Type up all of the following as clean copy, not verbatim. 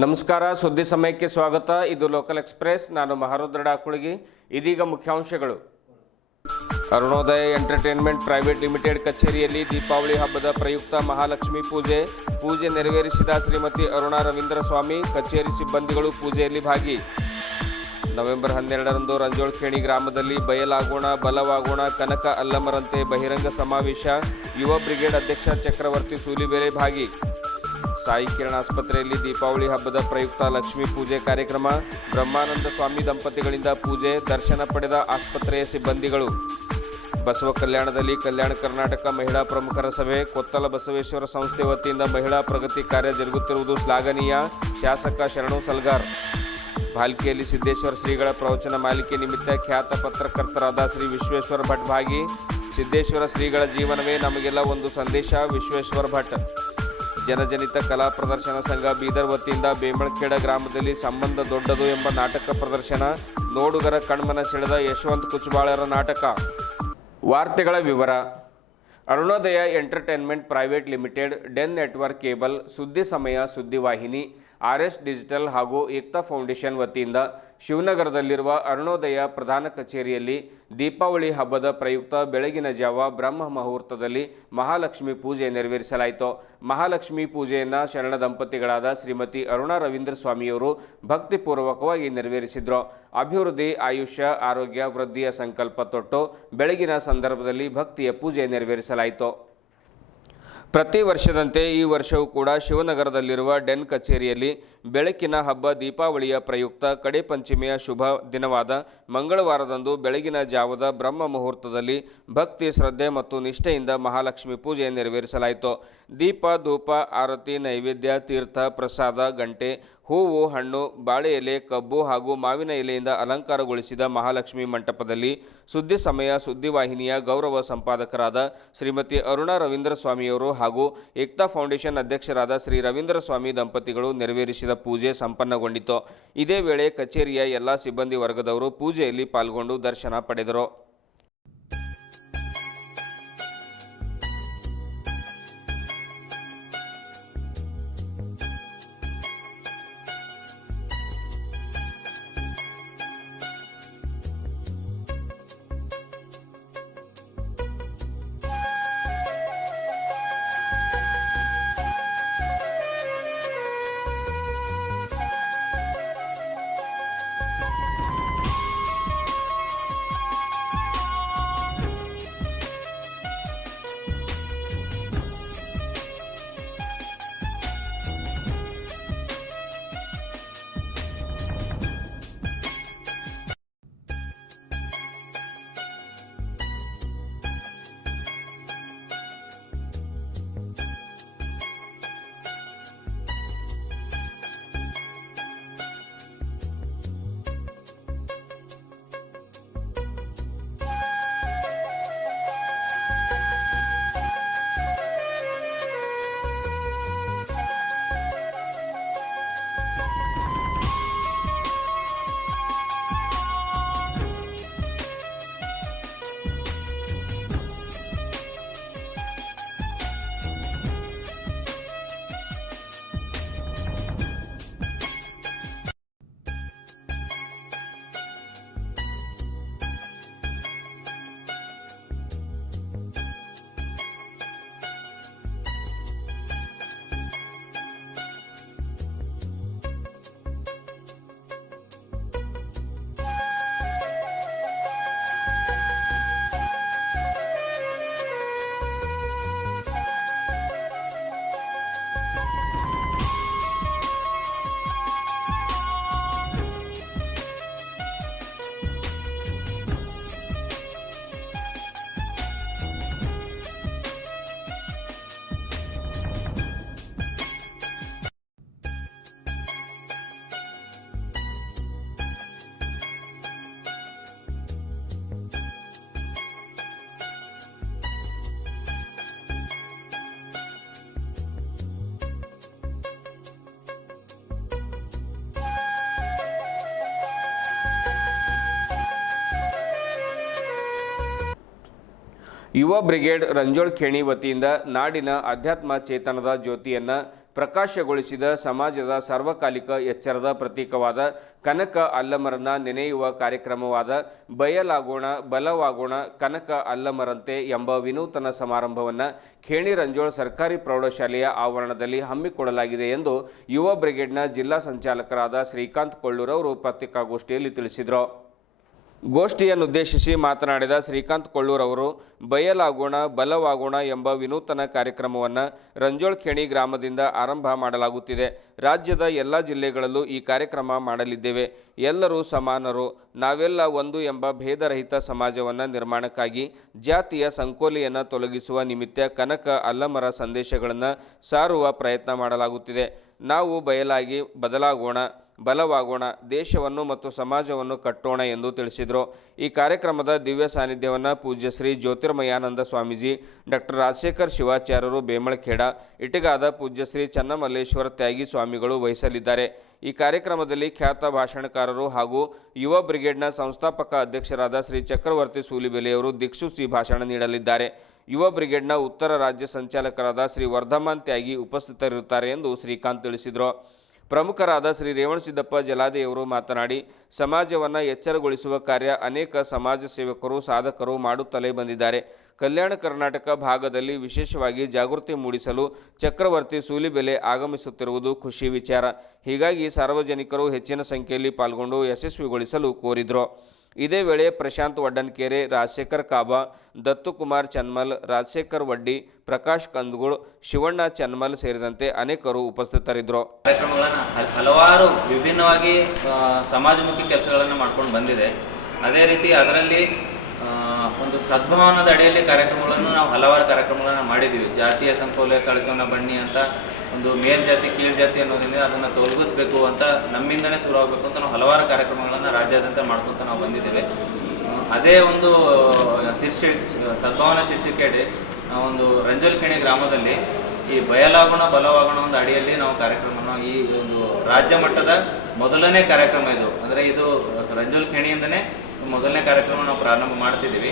ನಮಸ್ಕಾರ, ಸುದ್ದಿ ಸಮಯಕ್ಕೆ ಸ್ವಾಗತ. ಇದು ಲೋಕಲ್ ಎಕ್ಸ್‌ಪ್ರೆಸ್. ನಾನು ಮಹಾರುದ್ರ ಡಾಕುಳಗಿ. ಇದೀಗ ಮುಖ್ಯಾಂಶಗಳು. ಅರುಣೋದಯ ಎಂಟರ್ಟೈನ್ಮೆಂಟ್ ಪ್ರೈವೇಟ್ ಲಿಮಿಟೆಡ್ ಕಚೇರಿಯಲ್ಲಿ ದೀಪಾವಳಿ ಹಬ್ಬದ ಪ್ರಯುಕ್ತ ಮಹಾಲಕ್ಷ್ಮಿ ಪೂಜೆ ನೆರವೇರಿಸಿದ ಶ್ರೀಮತಿ ಅರುಣಾ ರವೀಂದ್ರ ಸ್ವಾಮಿ. ಕಚೇರಿ ಸಿಬ್ಬಂದಿಗಳು ಪೂಜೆಯಲ್ಲಿ ಭಾಗಿ. ನವೆಂಬರ್ 12ರಂದು ರಂಜೋಳಖೇಣಿ ಗ್ರಾಮದಲ್ಲಿ ಬಯಲಾಗೋಣ ಬಲವಾಗೋಣ ಕನಕ ಅಲ್ಲಮರಂತೆ ಬಹಿರಂಗ ಸಮಾವೇಶ. ಯುವ ಬ್ರಿಗೇಡ್ ಅಧ್ಯಕ್ಷ ಚಕ್ರವರ್ತಿ ಸೂಲಿಬೇಲೆ ಭಾಗಿ. ಸಾಯಿ ಕಿರಣ್ ಆಸ್ಪತ್ರೆಯಲ್ಲಿ ದೀಪಾವಳಿ ಹಬ್ಬದ ಪ್ರಯುಕ್ತ ಲಕ್ಷ್ಮೀ ಪೂಜೆ ಕಾರ್ಯಕ್ರಮ. ಬ್ರಹ್ಮಾನಂದ ಸ್ವಾಮಿ ದಂಪತಿಗಳಿಂದ ಪೂಜೆ ದರ್ಶನ ಪಡೆದ ಆಸ್ಪತ್ರೆಯ ಸಿಬ್ಬಂದಿಗಳು. ಬಸವ ಕಲ್ಯಾಣದಲ್ಲಿ ಕಲ್ಯಾಣ ಕರ್ನಾಟಕ ಮಹಿಳಾ ಪ್ರಮುಖರ ಸಭೆ. ಕೊತ್ತಲ ಬಸವೇಶ್ವರ ಸಂಸ್ಥೆ ವತಿಯಿಂದ ಮಹಿಳಾ ಪ್ರಗತಿ ಕಾರ್ಯ ಜರುಗುತ್ತಿರುವುದು ಶ್ಲಾಘನೀಯ. ಶಾಸಕ ಶರಣು ಸಲ್ಗಾರ್. ಭಾಲ್ಕಿಯಲ್ಲಿ ಸಿದ್ದೇಶ್ವರ ಶ್ರೀಗಳ ಪ್ರವಚನ ಮಾಲಿಕೆ ನಿಮಿತ್ತ ಖ್ಯಾತ ಪತ್ರಕರ್ತರಾದ ಶ್ರೀ ವಿಶ್ವೇಶ್ವರ ಭಟ್ ಭಾಗಿ. ಸಿದ್ದೇಶ್ವರ ಶ್ರೀಗಳ ಜೀವನವೇ ನಮಗೆಲ್ಲ ಒಂದು ಸಂದೇಶ. ವಿಶ್ವೇಶ್ವರ ಭಟ್. ಜನಜನಿತ ಕಲಾ ಪ್ರದರ್ಶನ ಸಂಘ ಬೀದರ್ ವತಿಯಿಂದ ಬೇಮಳಖೇಡ ಗ್ರಾಮದಲ್ಲಿ ಸಂಬಂಧ ದೊಡ್ಡದು ಎಂಬ ನಾಟಕ ಪ್ರದರ್ಶನ. ನೋಡುಗರ ಕಣ್ಮನ ಸೆಳೆದ ಯಶವಂತ್ ಕುಚಬಾಳರ ನಾಟಕ. ವಾರ್ತೆಗಳ ವಿವರ. Arunodaya entertainment private limited, Den network cable, Suddi Samaya ಸುದ್ದಿವಾಹಿನಿ, RS digital ಹಾಗೂ ಏಕ್ತಾ ಫೌಂಡೇಶನ್ ವತಿಯಿಂದ ಶಿವನಗರದಲ್ಲಿರುವ ಅರುಣೋದಯ ಪ್ರಧಾನ ಕಚೇರಿಯಲ್ಲಿ ದೀಪಾವಳಿ ಹಬ್ಬದ ಪ್ರಯುಕ್ತ ಬೆಳಗಿನ ಜಾವ ಬ್ರಹ್ಮ ಮುಹೂರ್ತದಲ್ಲಿ ಮಹಾಲಕ್ಷ್ಮಿ ಪೂಜೆ ನೆರವೇರಿಸಲಾಯಿತು. ಮಹಾಲಕ್ಷ್ಮಿ ಪೂಜೆಯನ್ನು ಶರಣ ದಂಪತಿಗಳಾದ ಶ್ರೀಮತಿ ಅರುಣಾ ರವೀಂದ್ರ ಸ್ವಾಮಿಯವರು ಭಕ್ತಿಪೂರ್ವಕವಾಗಿ ನೆರವೇರಿಸಿದರು. ಅಭಿವೃದ್ಧಿ, ಆಯುಷ್ಯ, ಆರೋಗ್ಯ, ವೃದ್ಧಿಯ ಸಂಕಲ್ಪ ತೊಟ್ಟು ಬೆಳಗಿನ ಸಂದರ್ಭದಲ್ಲಿ ಭಕ್ತಿಯ ಪೂಜೆ ನೆರವೇರಿಸಲಾಯಿತು. ಪ್ರತಿ ವರ್ಷದಂತೆ ಈ ವರ್ಷವೂ ಕೂಡ ಶಿವನಗರದಲ್ಲಿರುವ ಡೆನ್ ಕಚೇರಿಯಲ್ಲಿ ಬೆಳಕಿನ ಹಬ್ಬ ದೀಪಾವಳಿಯ ಪ್ರಯುಕ್ತ ಕಡೆ ಪಂಚಮಿಯ ಶುಭ ದಿನವಾದ ಮಂಗಳವಾರದಂದು ಬೆಳಗಿನ ಜಾವದ ಬ್ರಹ್ಮ ಮುಹೂರ್ತದಲ್ಲಿ ಭಕ್ತಿ, ಶ್ರದ್ಧೆ ಮತ್ತು ನಿಷ್ಠೆಯಿಂದ ಮಹಾಲಕ್ಷ್ಮಿ ಪೂಜೆ ನೆರವೇರಿಸಲಾಯಿತು. ದೀಪ, ಧೂಪ, ಆರತಿ, ನೈವೇದ್ಯ, ತೀರ್ಥ, ಪ್ರಸಾದ, ಗಂಟೆ, ಹೂವು, ಹಣ್ಣು, ಬಾಳೆ ಎಲೆ, ಕಬ್ಬು ಹಾಗೂ ಮಾವಿನ ಎಲೆಯಿಂದ ಅಲಂಕಾರಗೊಳಿಸಿದ ಮಹಾಲಕ್ಷ್ಮಿ ಮಂಟಪದಲ್ಲಿ ಸುದ್ದಿ ಸಮಯ ಸುದ್ದಿವಾಹಿನಿಯ ಗೌರವ ಸಂಪಾದಕರಾದ ಶ್ರೀಮತಿ ಅರುಣಾ ರವೀಂದ್ರ ಸ್ವಾಮಿಯವರು ಹಾಗೂ ಏಕ್ತಾ ಫೌಂಡೇಶನ್ ಅಧ್ಯಕ್ಷರಾದ ಶ್ರೀ ರವೀಂದ್ರ ಸ್ವಾಮಿ ದಂಪತಿಗಳು ನೆರವೇರಿಸಿದ ಪೂಜೆ ಸಂಪನ್ನಗೊಂಡಿತು. ಇದೇ ವೇಳೆ ಕಚೇರಿಯ ಎಲ್ಲ ಸಿಬ್ಬಂದಿ ವರ್ಗದವರು ಪೂಜೆಯಲ್ಲಿ ಪಾಲ್ಗೊಂಡು ದರ್ಶನ ಪಡೆದರು. ಯುವ ಬ್ರಿಗೇಡ್ ರಂಜೋಳಖೇಣಿ ವತಿಯಿಂದ ನಾಡಿನ ಅಧ್ಯಾತ್ಮ ಚೇತನದ ಜ್ಯೋತಿಯನ್ನು ಪ್ರಕಾಶಗೊಳಿಸಿದ ಸಮಾಜದ ಸಾರ್ವಕಾಲಿಕ ಎಚ್ಚರದ ಪ್ರತೀಕವಾದ ಕನಕ ಅಲ್ಲಮರನ್ನ ನೆನೆಯುವ ಕಾರ್ಯಕ್ರಮವಾದ ಬಯಲಾಗೋಣ ಬಲವಾಗೋಣ ಕನಕ ಅಲ್ಲಮರಂತೆ ಎಂಬ ವಿನೂತನ ಸಮಾರಂಭವನ್ನು ಖೇಣಿ ರಂಜೋಳ ಸರ್ಕಾರಿ ಪ್ರೌಢಶಾಲೆಯ ಆವರಣದಲ್ಲಿ ಹಮ್ಮಿಕೊಳ್ಳಲಾಗಿದೆ ಎಂದು ಯುವ ಬ್ರಿಗೇಡ್ನ ಜಿಲ್ಲಾ ಸಂಚಾಲಕರಾದ ಶ್ರೀಕಾಂತ್ ಕೊಳ್ಳೂರವರು ಪತ್ರಿಕಾಗೋಷ್ಠಿಯಲ್ಲಿ ತಿಳಿಸಿದರು. ಗೋಷ್ಠಿಯನ್ನುದ್ದೇಶಿಸಿ ಮಾತನಾಡಿದ ಶ್ರೀಕಾಂತ್ ಕೊಳ್ಳೂರವರು ಬಯಲಾಗೋಣ ಬಲವಾಗೋಣ ಎಂಬ ವಿನೂತನ ಕಾರ್ಯಕ್ರಮವನ್ನು ರಂಜೋಳ್ ಖೇಣಿ ಗ್ರಾಮದಿಂದ ಆರಂಭ ಮಾಡಲಾಗುತ್ತಿದೆ. ರಾಜ್ಯದ ಎಲ್ಲ ಜಿಲ್ಲೆಗಳಲ್ಲೂ ಈ ಕಾರ್ಯಕ್ರಮ ಮಾಡಲಿದ್ದೇವೆ. ಎಲ್ಲರೂ ಸಮಾನರು, ನಾವೆಲ್ಲ ಒಂದು ಎಂಬ ಭೇದರಹಿತ ಸಮಾಜವನ್ನು ನಿರ್ಮಾಣಕ್ಕಾಗಿ ಜಾತಿಯ ಸಂಕೋಲೆಯನ್ನು ತೊಲಗಿಸುವ ನಿಮಿತ್ತ ಕನಕ ಅಲ್ಲಮರ ಸಂದೇಶಗಳನ್ನು ಸಾರುವ ಪ್ರಯತ್ನ ಮಾಡಲಾಗುತ್ತಿದೆ. ನಾವು ಬಯಲಾಗಿ ಬದಲಾಗೋಣ, ಬಲವಾಗೋಣ, ದೇಶವನ್ನು ಮತ್ತು ಸಮಾಜವನ್ನು ಕಟ್ಟೋಣ ಎಂದು ತಿಳಿಸಿದರು. ಈ ಕಾರ್ಯಕ್ರಮದ ದಿವ್ಯ ಸಾನ್ನಿಧ್ಯವನ್ನು ಪೂಜ್ಯ ಶ್ರೀ ಜ್ಯೋತಿರ್ಮಯಾನಂದ ಸ್ವಾಮೀಜಿ, ಡಾಕ್ಟರ್ ರಾಜಶೇಖರ್ ಶಿವಾಚಾರ್ಯರು ಬೇಮಳಖೇಡ, ಇಟಗಾದ ಪೂಜ್ಯ ಶ್ರೀ ಚನ್ನಮಲ್ಲೇಶ್ವರ ತ್ಯಾಗಿ ಸ್ವಾಮಿಗಳು ವಹಿಸಲಿದ್ದಾರೆ. ಈ ಕಾರ್ಯಕ್ರಮದಲ್ಲಿ ಖ್ಯಾತ ಭಾಷಣಕಾರರು ಹಾಗೂ ಯುವ ಬ್ರಿಗೇಡ್ನ ಸಂಸ್ಥಾಪಕ ಅಧ್ಯಕ್ಷರಾದ ಶ್ರೀ ಚಕ್ರವರ್ತಿ ಸೂಲಿಬೆಲೆಯವರು ದಿಕ್ಸೂಚಿ ಭಾಷಣ ನೀಡಲಿದ್ದಾರೆ. ಯುವ ಬ್ರಿಗೇಡ್ನ ಉತ್ತರ ರಾಜ್ಯ ಸಂಚಾಲಕರಾದ ಶ್ರೀ ವರ್ಧಮಾನ್ ತ್ಯಾಗಿ ಉಪಸ್ಥಿತರಿರುತ್ತಾರೆ ಎಂದು ಶ್ರೀಕಾಂತ್ ತಿಳಿಸಿದರು. ಪ್ರಮುಖರಾದ ಶ್ರೀ ರೇವಣಸಿದ್ದಪ್ಪ ಜಲಾದೆಯವರು ಮಾತನಾಡಿ, ಸಮಾಜವನ್ನು ಎಚ್ಚರಗೊಳಿಸುವ ಕಾರ್ಯ ಅನೇಕ ಸಮಾಜ ಸೇವಕರು ಸಾಧಕರು ಮಾಡುತ್ತಲೇ ಬಂದಿದ್ದಾರೆ. ಕಲ್ಯಾಣ ಕರ್ನಾಟಕ ಭಾಗದಲ್ಲಿ ವಿಶೇಷವಾಗಿ ಜಾಗೃತಿ ಮೂಡಿಸಲು ಚಕ್ರವರ್ತಿ ಸೂಲಿಬೆಲೆ ಆಗಮಿಸುತ್ತಿರುವುದು ಖುಷಿ ವಿಚಾರ. ಹೀಗಾಗಿ ಸಾರ್ವಜನಿಕರು ಹೆಚ್ಚಿನ ಸಂಖ್ಯೆಯಲ್ಲಿ ಪಾಲ್ಗೊಂಡು ಯಶಸ್ವಿಗೊಳಿಸಲು ಕೋರಿದರು. ಇದೇ ವೇಳೆ ಪ್ರಶಾಂತ್ ವಡ್ಡನ್ಕೆರೆ, ರಾಜಶೇಖರ್ ಕಾಬಾ, ದತ್ತುಕುಮಾರ್ ಚನ್ಮಲ್, ರಾಜಶೇಖರ್ ವಡ್ಡಿ, ಪ್ರಕಾಶ್ ಕಂದಗುಳ್, ಶಿವಣ್ಣ ಚನ್ಮಲ್ ಸೇರಿದಂತೆ ಅನೇಕರು ಉಪಸ್ಥಿತರಿದ್ದರು. ಕಾರ್ಯಕ್ರಮಗಳನ್ನು ಹಲವಾರು ವಿಭಿನ್ನವಾಗಿ ಸಮಾಜಮುಖಿ ಕೆಲಸಗಳನ್ನು ಮಾಡ್ಕೊಂಡು ಬಂದಿದೆ. ಅದೇ ರೀತಿ ಅದರಲ್ಲಿ ಒಂದು ಸದ್ಭಾವನದ ಅಡಿಯಲ್ಲಿ ಕಾರ್ಯಕ್ರಮಗಳನ್ನು ನಾವು ಹಲವಾರು ಕಾರ್ಯಕ್ರಮಗಳನ್ನು ಮಾಡಿದ್ದೀವಿ. ಜಾತಿಯ ಸಂಕೋಲೆ ಕಳಚವನ ಬನ್ನಿ ಅಂತ ಒಂದು ಮೇಲ್ಜಾತಿ ಕೀಳ್ಜಾತಿ ಅನ್ನೋದ್ರಿಂದ ಅದನ್ನು ತೊಲಗಿಸ್ಬೇಕು ಅಂತ ನಮ್ಮಿಂದನೇ ಶುರುವಾಗಬೇಕು ಅಂತ ನಾವು ಹಲವಾರು ಕಾರ್ಯಕ್ರಮಗಳನ್ನು ರಾಜ್ಯಾದ್ಯಂತ ಮಾಡ್ಕೊತ ನಾವು ಬಂದಿದ್ದೇವೆ. ಅದೇ ಒಂದು ಸದ್ಭಾವನಾ ಶೀರ್ಷಿಕೆಯಡಿ ಒಂದು ರಂಜೋಲ್ ಖೇಣಿ ಗ್ರಾಮದಲ್ಲಿ ಈ ಬಯಲಾಗೋಣ ಬಲವಾಗೋಣ ಒಂದು ಅಡಿಯಲ್ಲಿ ನಾವು ಕಾರ್ಯಕ್ರಮವನ್ನು ಈ ಒಂದು ರಾಜ್ಯ ಮಟ್ಟದ ಮೊದಲನೇ ಕಾರ್ಯಕ್ರಮ ಇದು. ಅಂದರೆ ಇದು ರಂಜೋಲ್ ಖೇಣಿಯಿಂದನೇ ಮೊದಲನೇ ಕಾರ್ಯಕ್ರಮ ನಾವು ಪ್ರಾರಂಭ ಮಾಡ್ತಿದ್ದೀವಿ.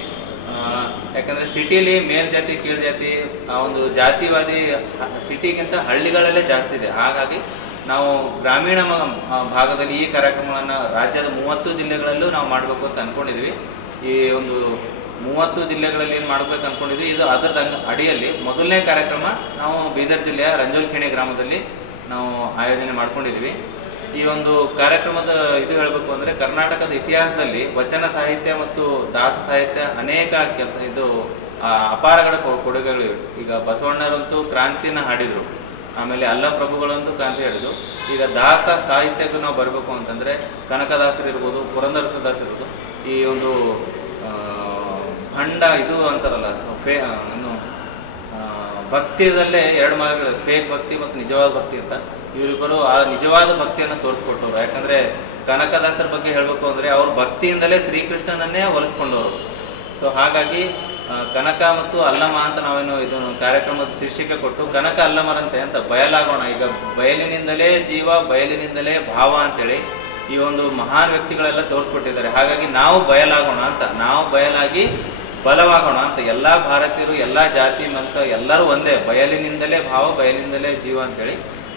ಯಾಕಂದರೆ ಸಿಟಿಲಿ ಮೇಲ್ಜಾತಿ ಕೀಳ್ಜಾತಿ ಆ ಒಂದು ಜಾತಿವಾದಿ ಸಿಟಿಗಿಂತ ಹಳ್ಳಿಗಳಲ್ಲೇ ಜಾಸ್ತಿ ಇದೆ. ಹಾಗಾಗಿ ನಾವು ಗ್ರಾಮೀಣ ಭಾಗದಲ್ಲಿ ಈ ಕಾರ್ಯಕ್ರಮಗಳನ್ನು ರಾಜ್ಯದ 30 ಜಿಲ್ಲೆಗಳಲ್ಲೂ ನಾವು ಮಾಡಬೇಕು ಅಂತ ಅಂದ್ಕೊಂಡಿದ್ವಿ. ಈ ಒಂದು 30 ಜಿಲ್ಲೆಗಳಲ್ಲಿ ಏನು ಮಾಡಬೇಕು ಅಂದ್ಕೊಂಡಿದ್ವಿ. ಇದು ಅದರ ಅಡಿಯಲ್ಲಿ ಮೊದಲನೇ ಕಾರ್ಯಕ್ರಮ ನಾವು ಬೀದರ್ ಜಿಲ್ಲೆಯ ರಂಜೋಲ್ ಖೇಣಿ ಗ್ರಾಮದಲ್ಲಿ ನಾವು ಆಯೋಜನೆ ಮಾಡ್ಕೊಂಡಿದ್ವಿ. ಈ ಒಂದು ಕಾರ್ಯಕ್ರಮದ ಇದು ಹೇಳಬೇಕು ಅಂದರೆ ಕರ್ನಾಟಕದ ಇತಿಹಾಸದಲ್ಲಿ ವಚನ ಸಾಹಿತ್ಯ ಮತ್ತು ದಾಸ ಸಾಹಿತ್ಯ ಅನೇಕ ಕೆಲಸ ಇದು ಅಪಾರಗಳ ಕೊಡುಗೆಗಳಿವೆ. ಈಗ ಬಸವಣ್ಣರಂತೂ ಕ್ರಾಂತಿನ ಹಾಡಿದರು, ಆಮೇಲೆ ಅಲ್ಲ ಪ್ರಭುಗಳಂತೂ ಕ್ರಾಂತಿ ಹಾಡಿದ್ರು. ಈಗ ದಾಸ ಸಾಹಿತ್ಯಕ್ಕೆ ನಾವು ಬರಬೇಕು ಅಂತಂದರೆ ಕನಕದಾಸರು ಇರ್ಬೋದು, ಪುರಂದರದಾಸರು ಇರ್ಬೋದು. ಈ ಒಂದು ಭಂಡ ಇದು ಅಂತಾರಲ್ಲ ಇನ್ನು ಭಕ್ತಿಯಲ್ಲೇ 2 ಮಾರ್ಗಗಳು, ಫೇಕ್ ಭಕ್ತಿ ಮತ್ತು ನಿಜವಾದ ಭಕ್ತಿ ಅಂತ. ಇವರಿಬ್ಬರು ಆ ನಿಜವಾದ ಭಕ್ತಿಯನ್ನು ತೋರಿಸ್ಕೊಟ್ಟವರು. ಯಾಕಂದರೆ ಕನಕದಾಸರ ಬಗ್ಗೆ ಹೇಳಬೇಕು ಅಂದರೆ ಅವರು ಭಕ್ತಿಯಿಂದಲೇ ಶ್ರೀಕೃಷ್ಣನನ್ನೇ ಹೋಲಿಸ್ಕೊಂಡವರು. ಸೊ ಹಾಗಾಗಿ ಕನಕ ಮತ್ತು ಅಲ್ಲಮ ಅಂತ ನಾವೇನು ಇದು ಕಾರ್ಯಕ್ರಮದ ಶೀರ್ಷಿಕೆ ಕೊಟ್ಟು ಕನಕ ಅಲ್ಲಮರಂತೆ ಅಂತ ಬಯಲಾಗೋಣ. ಈಗ ಬಯಲಿನಿಂದಲೇ ಜೀವ, ಬಯಲಿನಿಂದಲೇ ಭಾವ ಅಂತೇಳಿ ಈ ಒಂದು ಮಹಾನ್ ವ್ಯಕ್ತಿಗಳೆಲ್ಲ ತೋರಿಸ್ಕೊಟ್ಟಿದ್ದಾರೆ. ಹಾಗಾಗಿ ನಾವು ಬಯಲಾಗೋಣ ಅಂತ, ನಾವು ಬಯಲಾಗಿ ಬಲವಾಗೋಣ ಅಂತ ಎಲ್ಲ ಭಾರತೀಯರು, ಎಲ್ಲ ಜಾತಿ ಮತ್ತು ಎಲ್ಲರೂ ಒಂದೇ, ಬಯಲಿನಿಂದಲೇ ಭಾವ, ಬಯಲಿನಿಂದಲೇ ಜೀವ ಅಂತೇಳಿ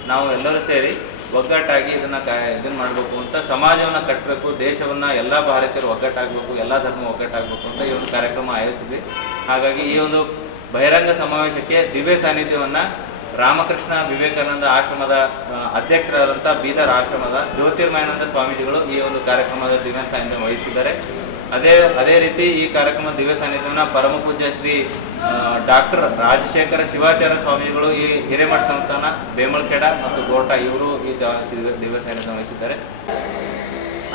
ನಾವು ಎಲ್ಲರೂ ಸೇರಿ ಒಗ್ಗಟ್ಟಾಗಿ ಇದನ್ನು ಮಾಡಬೇಕು ಅಂತ, ಸಮಾಜವನ್ನು ಕಟ್ಟಬೇಕು, ದೇಶವನ್ನು ಎಲ್ಲ ಭಾರತೀಯರು ಒಗ್ಗಟ್ಟಾಗಬೇಕು, ಎಲ್ಲ ಧರ್ಮ ಒಗ್ಗಟ್ಟಾಗಬೇಕು ಅಂತ ಈ ಒಂದು ಕಾರ್ಯಕ್ರಮ ಆಯೋಜಿಸಿದ್ವಿ. ಹಾಗಾಗಿ ಈ ಒಂದು ಬಹಿರಂಗ ಸಮಾವೇಶಕ್ಕೆ ದಿವ್ಯ ಸಾನ್ನಿಧ್ಯವನ್ನು ರಾಮಕೃಷ್ಣ ವಿವೇಕಾನಂದ ಆಶ್ರಮದ ಅಧ್ಯಕ್ಷರಾದಂಥ ಬೀದರ್ ಆಶ್ರಮದ ಜ್ಯೋತಿರ್ಮಯಾನಂದ ಸ್ವಾಮೀಜಿಗಳು ಈ ಒಂದು ಕಾರ್ಯಕ್ರಮದ ದಿವ್ಯ ಸಾನ್ನಿಧ್ಯ ವಹಿಸಿದ್ದಾರೆ. ಅದೇ ರೀತಿ ಈ ಕಾರ್ಯಕ್ರಮದ ದಿವ್ಯ ಸಾನ್ನಿಧ್ಯವನ್ನು ಪರಮ ಪೂಜ್ಯ ಶ್ರೀ ಡಾಕ್ಟರ್ ರಾಜಶೇಖರ ಶಿವಾಚಾರ್ಯ ಸ್ವಾಮಿಗಳು ಈ ಹಿರೇಮಠ ಸಂಸ್ಥಾನ ಬೇಮಳಖೇಡ ಮತ್ತು ಗೋಟ ಇವರು ಈ ದಿವ್ಯ ಸಾನ್ನಿಧ್ಯ ವಹಿಸಿದ್ದಾರೆ.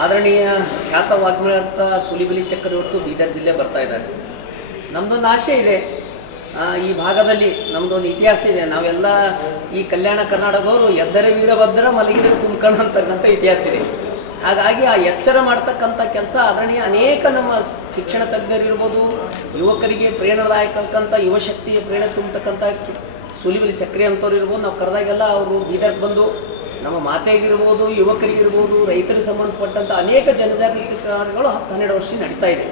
ಆದರಣೀಯ ಖ್ಯಾತ ವಾಗ್ಮಿಗಳಂತ ಸೂಲಿಬೆಲೆ ಚಕ್ರವರ್ತಿ ಬೀದರ್ ಜಿಲ್ಲೆ ಬರ್ತಾ ಇದ್ದಾರೆ. ನಮ್ಮದೊಂದು ಆಶೆ ಇದೆ, ಈ ಭಾಗದಲ್ಲಿ ನಮ್ಮದೊಂದು ಇತಿಹಾಸ ಇದೆ. ನಾವೆಲ್ಲ ಈ ಕಲ್ಯಾಣ ಕರ್ನಾಟಕದವರು ಎದ್ದರೆ ವೀರಭದ್ರ ಮಲಗಿದರೆ ಕುಂಕಣ ಅಂತಕ್ಕಂಥ ಇತಿಹಾಸ ಇದೆ. ಹಾಗಾಗಿ ಆ ಎಚ್ಚರ ಮಾಡ್ತಕ್ಕಂಥ ಕೆಲಸ ಆದರಣೀಯ ಅನೇಕ ನಮ್ಮ ಶಿಕ್ಷಣ ತಜ್ಞರಿರ್ಬೋದು, ಯುವಕರಿಗೆ ಪ್ರೇರಣಾದಾಯಕಕ್ಕಂಥ ಯುವಶಕ್ತಿಯ ಪ್ರೇರಣೆ ತುಂಬತಕ್ಕಂಥ ಸೂಲಿಬೆಲೆ ಚಕ್ರಿ ಅಂಥವ್ರು ಇರ್ಬೋದು. ನಾವು ಕರೆದಾಗೆಲ್ಲ ಅವರು ಬೀದರ್ಗೆ ಬಂದು ನಮ್ಮ ಮಾತೆಗಿರ್ಬೋದು, ಯುವಕರಿಗಿರ್ಬೋದು, ರೈತರಿಗೆ ಸಂಬಂಧಪಟ್ಟಂಥ ಅನೇಕ ಜನಜಾಗೃತಿ ಕಾರ್ಯಗಳು 10-12 ವರ್ಷ ನಡೀತಾ ಇದೆ.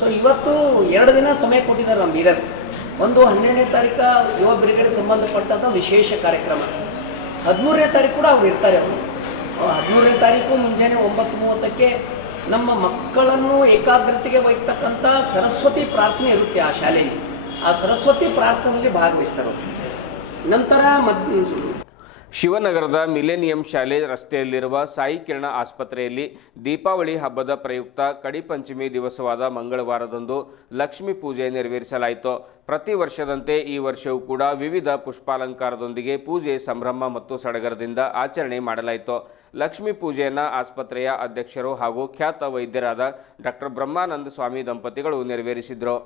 ಸೊ ಇವತ್ತು 2 ದಿನ ಸಮಯ ಕೊಟ್ಟಿದ್ದಾರೆ ನಮ್ಮ ಬೀದರ್. ಒಂದು 12ನೇ ತಾರೀಕು ಯುವ ಬ್ರಿಗೇಡ್ ಸಂಬಂಧಪಟ್ಟಂಥ ವಿಶೇಷ ಕಾರ್ಯಕ್ರಮ, 13ನೇ ತಾರೀಕು ಕೂಡ ಅವ್ರು ಇರ್ತಾರೆ. ಅವರು 13ನೇ ತಾರೀಕು ಮುಂಜಾನೆ 9:30ಕ್ಕೆ ನಮ್ಮ ಮಕ್ಕಳನ್ನು ಏಕಾಗ್ರತೆಗೆ ಒಯ್ತಕ್ಕಂಥ ಸರಸ್ವತಿ ಪ್ರಾರ್ಥನೆ ಇರುತ್ತೆ ಆ ಶಾಲೆಯಲ್ಲಿ. ಆ ಸರಸ್ವತಿ ಪ್ರಾರ್ಥನೆಯಲ್ಲಿ ಭಾಗವಹಿಸ್ತಾರೆ. ನಂತರ ಶಿವನಗರದ ಮಿಲೇನಿಯಂ ಶಾಲೆ ರಸ್ತೆಯಲ್ಲಿರುವ ಸಾಯಿ ಕಿರಣ ಆಸ್ಪತ್ರೆಯಲ್ಲಿ ದೀಪಾವಳಿ ಹಬ್ಬದ ಪ್ರಯುಕ್ತ ಕಡಿಪಂಚಮಿ ದಿವಸವಾದ ಮಂಗಳವಾರದಂದು ಲಕ್ಷ್ಮೀ ಪೂಜೆ ನೆರವೇರಿಸಲಾಯಿತು. ಪ್ರತಿ ವರ್ಷದಂತೆ ಈ ವರ್ಷವೂ ಕೂಡ ವಿವಿಧ ಪುಷ್ಪಾಲಂಕಾರದೊಂದಿಗೆ ಪೂಜೆ ಸಂಭ್ರಮ ಮತ್ತು ಸಡಗರದಿಂದ ಆಚರಣೆ ಮಾಡಲಾಯಿತು. ಲಕ್ಷ್ಮೀ ಪೂಜೆಯನ್ನು ಆಸ್ಪತ್ರೆಯ ಅಧ್ಯಕ್ಷರು ಹಾಗೂ ಖ್ಯಾತ ವೈದ್ಯರಾದ ಡಾಕ್ಟರ್ ಬ್ರಹ್ಮಾನಂದ ಸ್ವಾಮಿ ದಂಪತಿಗಳು ನೆರವೇರಿಸಿದರು.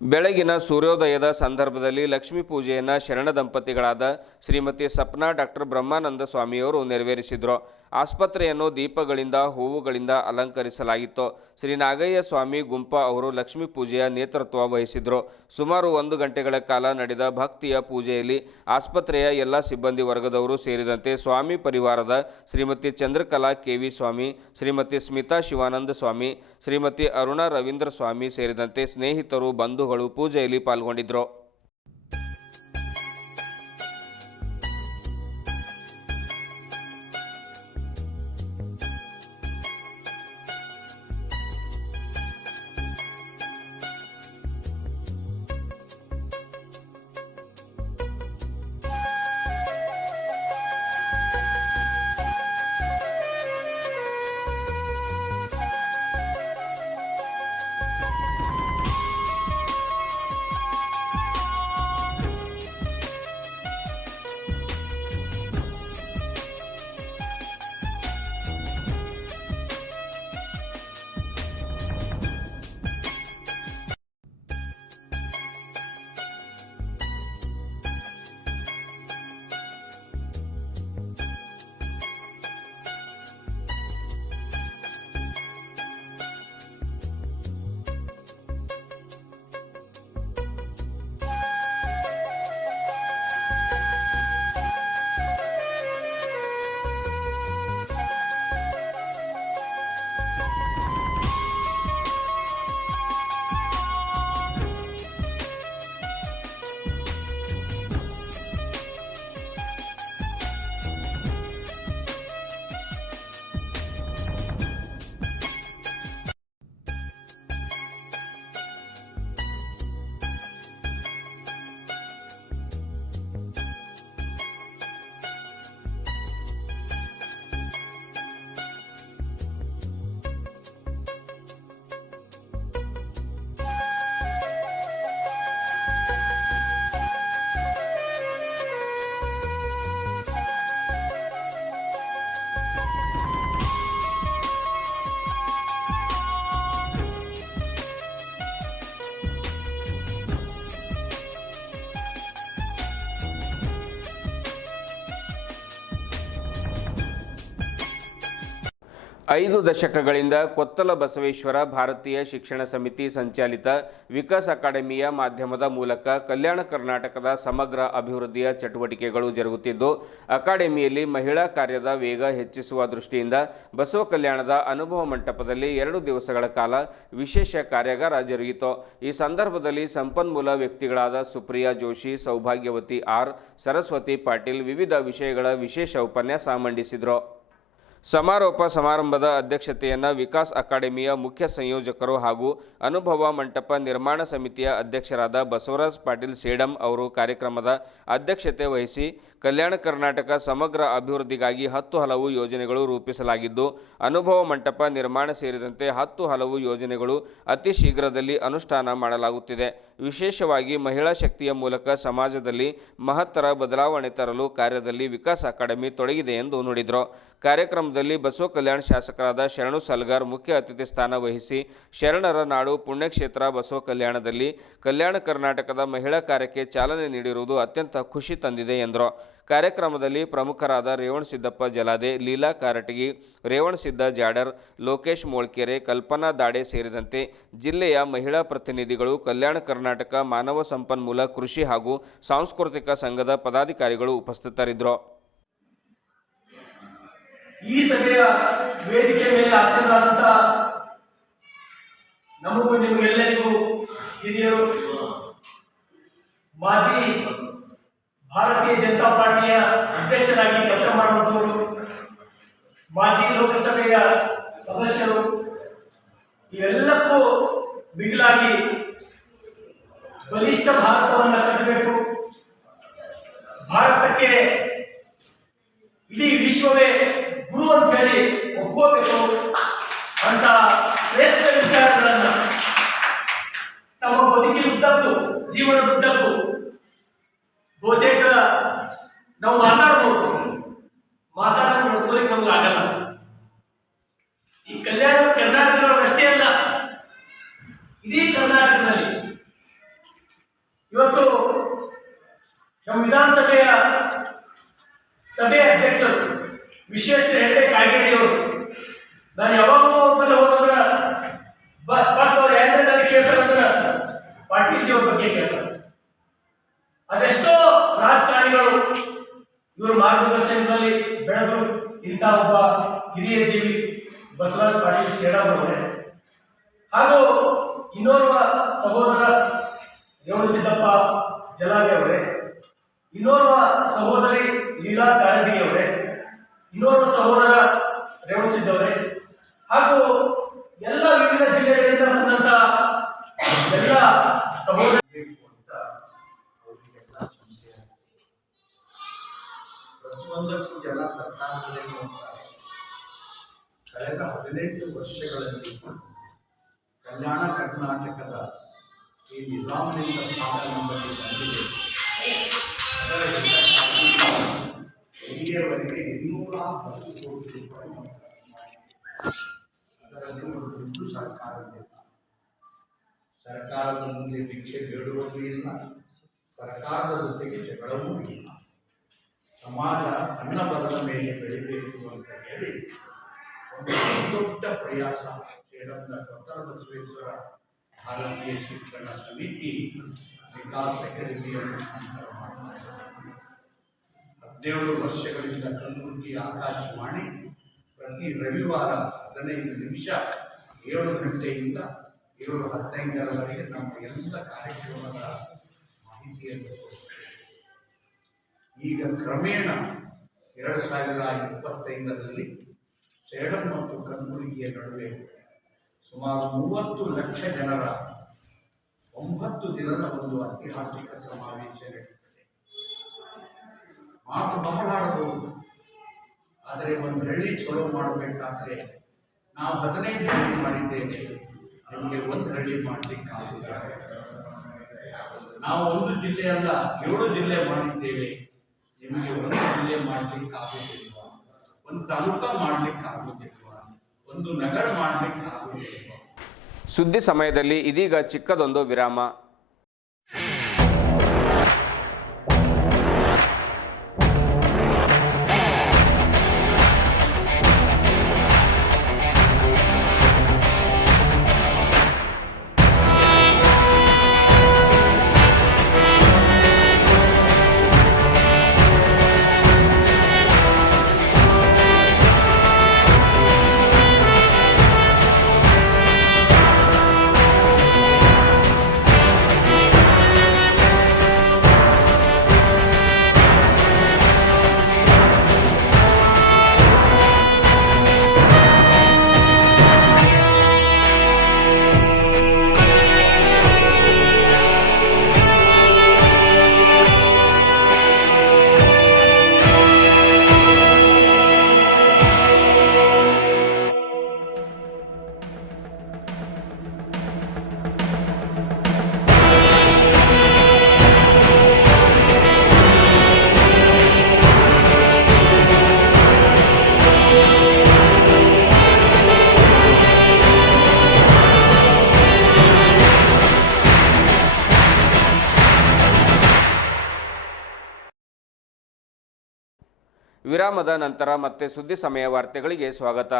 ಬೆಳಗಿನ ಸೂರ್ಯೋದಯದ ಸಂದರ್ಭದಲ್ಲಿ ಲಕ್ಷ್ಮೀ ಪೂಜೆಯನ್ನು ಶರಣ ದಂಪತಿಗಳಾದ ಶ್ರೀಮತಿ ಸಪ್ನಾ ಡಾಕ್ಟರ್ ಬ್ರಹ್ಮಾನಂದ ಸ್ವಾಮಿಯವರು ನೆರವೇರಿಸಿದರು. ಆಸ್ಪತ್ರೆಯನ್ನು ದೀಪಗಳಿಂದ ಹೂವುಗಳಿಂದ ಅಲಂಕರಿಸಲಾಗಿತ್ತು. ಶ್ರೀ ನಾಗಯ್ಯ ಸ್ವಾಮಿ ಗುಂಪ ಅವರು ಲಕ್ಷ್ಮೀ ಪೂಜೆಯ ನೇತೃತ್ವ ವಹಿಸಿದರು. ಸುಮಾರು 1 ಗಂಟೆಗಳ ಕಾಲ ನಡೆದ ಭಕ್ತಿಯ ಪೂಜೆಯಲ್ಲಿ ಆಸ್ಪತ್ರೆಯ ಎಲ್ಲ ಸಿಬ್ಬಂದಿ ವರ್ಗದವರು ಸೇರಿದಂತೆ ಸ್ವಾಮಿ ಪರಿವಾರದ ಶ್ರೀಮತಿ ಚಂದ್ರಕಲಾ ಕೆವಿ ಸ್ವಾಮಿ, ಶ್ರೀಮತಿ ಸ್ಮಿತಾ ಶಿವಾನಂದ ಸ್ವಾಮಿ, ಶ್ರೀಮತಿ ಅರುಣಾ ರವೀಂದ್ರ ಸ್ವಾಮಿ ಸೇರಿದಂತೆ ಸ್ನೇಹಿತರು, ಬಂಧುಗಳು ಪೂಜೆಯಲ್ಲಿ ಪಾಲ್ಗೊಂಡಿದ್ದರು. ಐದು ದಶಕಗಳಿಂದ ಕೊತ್ತಲ ಬಸವೇಶ್ವರ ಭಾರತೀಯ ಶಿಕ್ಷಣ ಸಮಿತಿ ಸಂಚಾಲಿತ ವಿಕಾಸ್ ಅಕಾಡೆಮಿಯ ಮಾಧ್ಯಮದ ಮೂಲಕ ಕಲ್ಯಾಣ ಕರ್ನಾಟಕದ ಸಮಗ್ರ ಅಭಿವೃದ್ಧಿಯ ಚಟುವಟಿಕೆಗಳು ಜರುಗುತ್ತಿದ್ದು, ಅಕಾಡೆಮಿಯಲ್ಲಿ ಮಹಿಳಾ ಕಾರ್ಯದ ವೇಗ ಹೆಚ್ಚಿಸುವ ದೃಷ್ಟಿಯಿಂದ ಬಸವ ಕಲ್ಯಾಣದ ಅನುಭವ ಮಂಟಪದಲ್ಲಿ 2 ದಿವಸಗಳ ಕಾಲ ವಿಶೇಷ ಕಾರ್ಯಾಗಾರ ಜರುಗಿತು. ಈ ಸಂದರ್ಭದಲ್ಲಿ ಸಂಪನ್ಮೂಲ ವ್ಯಕ್ತಿಗಳಾದ ಸುಪ್ರಿಯಾ ಜೋಶಿ, ಸೌಭಾಗ್ಯವತಿ ಆರ್, ಸರಸ್ವತಿ ಪಾಟೀಲ್ ವಿವಿಧ ವಿಷಯಗಳ ವಿಶೇಷ ಉಪನ್ಯಾಸ ಮಂಡಿಸಿದರು. ಸಮಾರೋಪ ಸಮಾರಂಭದ ಅಧ್ಯಕ್ಷತೆಯನ್ನು ವಿಕಾಸ್ ಅಕಾಡೆಮಿಯ ಮುಖ್ಯ ಸಂಯೋಜಕರು ಹಾಗೂ ಅನುಭವ ಮಂಟಪ ನಿರ್ಮಾಣ ಸಮಿತಿಯ ಅಧ್ಯಕ್ಷರಾದ ಬಸವರಾಜ್ ಪಾಟೀಲ್ ಸೇಡಂ ಅವರು ಕಾರ್ಯಕ್ರಮದ ಅಧ್ಯಕ್ಷತೆ ವಹಿಸಿ, ಕಲ್ಯಾಣ ಕರ್ನಾಟಕ ಸಮಗ್ರ ಅಭಿವೃದ್ಧಿಗಾಗಿ 10 ಹಲವು ಯೋಜನೆಗಳು ರೂಪಿಸಲಾಗಿದ್ದು, ಅನುಭವ ಮಂಟಪ ನಿರ್ಮಾಣ ಸೇರಿದಂತೆ 10 ಹಲವು ಯೋಜನೆಗಳು ಅತಿ ಶೀಘ್ರದಲ್ಲಿ ಅನುಷ್ಠಾನ ಮಾಡಲಾಗುತ್ತಿದೆ. ವಿಶೇಷವಾಗಿ ಮಹಿಳಾ ಶಕ್ತಿಯ ಮೂಲಕ ಸಮಾಜದಲ್ಲಿ ಮಹತ್ತರ ಬದಲಾವಣೆ ತರಲು ಕಾರ್ಯದಲ್ಲಿ ವಿಕಾಸ್ ಅಕಾಡೆಮಿ ತೊಡಗಿದೆ ಎಂದು ನುಡಿದರು. ಕಾರ್ಯಕ್ರಮದಲ್ಲಿ ಬಸವ ಕಲ್ಯಾಣ ಶಾಸಕರಾದ ಶರಣು ಸಲ್ಗಾರ್ ಮುಖ್ಯ ಅತಿಥಿ ಸ್ಥಾನ ವಹಿಸಿ, ಶರಣರ ನಾಡು ಪುಣ್ಯಕ್ಷೇತ್ರ ಬಸವ ಕಲ್ಯಾಣದಲ್ಲಿ ಕಲ್ಯಾಣ ಕರ್ನಾಟಕದ ಮಹಿಳಾ ಕಾರ್ಯಕ್ಕೆ ಚಾಲನೆ ನೀಡಿರುವುದು ಅತ್ಯಂತ ಖುಷಿ ತಂದಿದೆ ಎಂದರು. ಕಾರ್ಯಕ್ರಮದಲ್ಲಿ ಪ್ರಮುಖರಾದ ರೇವಣಸಿದ್ದಪ್ಪ ಜಲಾದೆ, ಲೀಲಾ ಕಾರಟಗಿ, ರೇವಣಸಿದ್ದ ಜಾಡರ್, ಲೋಕೇಶ್ ಮೋಳ್ಕೆರೆ, ಕಲ್ಪನಾ ದಾಡೆ ಸೇರಿದಂತೆ ಜಿಲ್ಲೆಯ ಮಹಿಳಾ ಪ್ರತಿನಿಧಿಗಳು, ಕಲ್ಯಾಣ ಕರ್ನಾಟಕ ಮಾನವ ಸಂಪನ್ಮೂಲ ಕೃಷಿ ಹಾಗೂ ಸಾಂಸ್ಕೃತಿಕ ಸಂಘದ ಪದಾಧಿಕಾರಿಗಳು ಉಪಸ್ಥಿತರಿದ್ದರು. ಈ ಸಭೆಯ ವೇದಿಕೆ ಮೇಲೆ ಆಸೀನರಾದಂತ ನಮಗೂ ನಿಮಗೆಲ್ಲರಿಗೂ ಹಿರಿಯರು, ಮಾಜಿ ಭಾರತೀಯ ಜನತಾ ಪಾರ್ಟಿಯ ಅಧ್ಯಕ್ಷರಾಗಿ ಕೆಲಸ ಮಾಡುವಂತವರು, ಮಾಜಿ ಲೋಕಸಭೆಯ ಸದಸ್ಯರು, ಇವೆಲ್ಲಕ್ಕೂ ಮಿಗಿಲಾಗಿ ಬಲಿಷ್ಠ ಭಾರತವನ್ನು ಕಟ್ಟಬೇಕು, ಭಾರತಕ್ಕೆ ಇಡೀ ವಿಶ್ವವೇ ಗುರು ಅಂತ ಹೇಳಿ ಒಪ್ಕೋಬೇಕು ಅಂತ ಶ್ರೇಷ್ಠ ವಿಚಾರಗಳನ್ನ ತಮ್ಮ ಬದುಕಿನುದ್ದಕ್ಕೂ ಜೀವನದುದ್ದಕ್ಕೂ ಬಹುತೇಕ ನಾವು ಮಾತಾಡೋದು ನೋಡ್ಕೊಳ್ಳಿಕ್ಕೆ ನಮ್ಗೆ ಆಗಲ್ಲ. ಈ ಕರ್ನಾಟಕದೊಳಗೆ ಅಷ್ಟೇ ಅಲ್ಲ, ಇಡೀ ಕರ್ನಾಟಕದಲ್ಲಿ ಇವತ್ತು ನಮ್ಮ ವಿಧಾನಸಭೆಯ ಸಭೆಯ ಅಧ್ಯಕ್ಷರು ವಿಶ್ವೇಶ್ವರ ಹೆಗಡೆ ಕಾಗೇರಿಯವರು, ನಾನು ಯಾವಾಗಲೂ ಒಬ್ಬರು ಹೋದಾಗ ಫಸ್ಟ್ ಅವ್ರು ಯಾರು ಕೇಳ್ತಾರಂದ್ರೆ ಪಾಟೀಲ್ ಜಿ ಅವ್ರ ಬಗ್ಗೆ ಕೇಳ್ತಾರೆ. ಅದೆಷ್ಟೋ ರಾಜಕಾರಣಿಗಳು ಇವರು ಮಾರ್ಗದರ್ಶನದಲ್ಲಿ ಬೆಳೆದರು. ಇಂಥ ಒಬ್ಬ ಹಿರಿಯ ಜೀವಿ ಬಸವರಾಜ ಪಾಟೀಲ್ ಸೇಡಾವರವರೇ, ಹಾಗೂ ಇನ್ನೋರ್ವ ಸಹೋದರ ರೇವಣಸಿದ್ದಪ್ಪ ಜಲಾದಿ ಅವರೇ, ಇನ್ನೋರ್ವ ಸಹೋದರಿ ಲೀಲಾ ಕಾರಂದಿಗೆ ಅವರೇ, ಇನ್ನೋರ್ವ ಸಹೋದರ ರೇವಣಸಿದ್ದವರೇ, ಹಾಗೂ ಎಲ್ಲ ವಿವಿಧ ಜಿಲ್ಲೆಗಳಿಂದ ಬಂದಂತ ಎಲ್ಲ ಸಹೋದರ ಪ್ರತಿಯೊಂದಕ್ಕೂ ಜನ ಸರ್ಕಾರದಲ್ಲಿ ನೋಡ್ತಾರೆ. ಕಳೆದ 18 ವರ್ಷಗಳಲ್ಲಿ ಕಲ್ಯಾಣ ಕರ್ನಾಟಕದ ಈ ನಿಜಾಮದಿಂದ ಸಾಧನೆಯಲ್ಲಿ ಬಂದಿದೆ. ಅದರ ಇಲ್ಲಿಯವರೆಗೆ 210 ಕೋಟಿ ರೂಪಾಯಿ ಅದರಲ್ಲಿ ಒಂದು ದುಡ್ಡು ಸರ್ಕಾರದ ಮುಂದೆ ಭಿಕ್ಷೆ ಬೇಡುವುದೂ ಇಲ್ಲ, ಸರ್ಕಾರದ ಜೊತೆಗೆ ಜಗಳವೂ ಇಲ್ಲ. ಸಮಾಜ ಅನ್ನ ಬರದ ಮೇಲೆ ಬೆಳಿಬೇಕು ಅಂತ ಹೇಳಿ ಒಂದು ದೊಡ್ಡ ಪ್ರಯಾಸ ಕೇಳಂದ ಡಾಕ್ಟರ್ ಬಸವೇಶ್ವರ ಭಾರತೀಯ ಶಿಕ್ಷಣ ಸಮಿತಿ ವಿಕಾಸ ಅಕಾಡೆಮಿಯನ್ನು 17 ವರ್ಷಗಳಿಂದ ಕಲಬುರಗಿ ಆಕಾಶವಾಣಿ ಪ್ರತಿ ರವಿವಾರ 15 ನಿಮಿಷ 7 ಗಂಟೆಯಿಂದ 7:15ರವರೆಗೆ ನಮ್ಮ ಎಲ್ಲ ಕಾರ್ಯಕ್ರಮದ ಮಾಹಿತಿಯನ್ನು ಈಗ ಕ್ರಮೇಣ 2025ರಲ್ಲಿ ಸೇಡಂ ಮತ್ತು ಕಲಬುರಗಿಯ ನಡುವೆ ಸುಮಾರು 30 ಲಕ್ಷ ಜನರ 9 ದಿನದ ಒಂದು ಐತಿಹಾಸಿಕ ಸಮಾವೇಶ ನಡೆಯುತ್ತದೆ. ಮಾತು ಬಹಳ ಆಡಬಹುದು, ಆದರೆ ಒಂದು ಹಳ್ಳಿ ಚಲೋ ಮಾಡಬೇಕಾದ್ರೆ ನಾವು 15 ಹಳ್ಳಿ ಮಾಡಿದ್ದೇವೆ, ನಿಮಗೆ ಒಂದು ಹಳ್ಳಿ ಮಾಡಲಿಕ್ಕೆ ಆಗುವುದಿಲ್ಲ. ನಾವು ಒಂದು ಜಿಲ್ಲೆ ಅಲ್ಲ 7 ಜಿಲ್ಲೆ ಮಾಡಿದ್ದೇವೆ, ನಿಮಗೆ ಒಂದು ಜಿಲ್ಲೆ ಮಾಡಲಿಕ್ಕೆ ಆಗುವುದಿಲ್ವಾ, ಒಂದು ತಾಲೂಕ ಮಾಡಲಿಕ್ಕೆ ಆಗುವುದಿಲ್ವಾ, ಒಂದು ನಗರ ಮಾಡಲಿಕ್ಕೆ ಆಗುವುದಿಲ್ವಾ. ಸುದ್ದಿ ಸಮಯದಲ್ಲಿ ಇದೀಗ ಚಿಕ್ಕದೊಂದು ವಿರಾಮ. ವಿರಾಮದ ನಂತರ ಮತ್ತೆ ಸುದ್ದಿ ಸಮಯ ವಾರ್ತೆಗಳಿಗೆ ಸ್ವಾಗತ.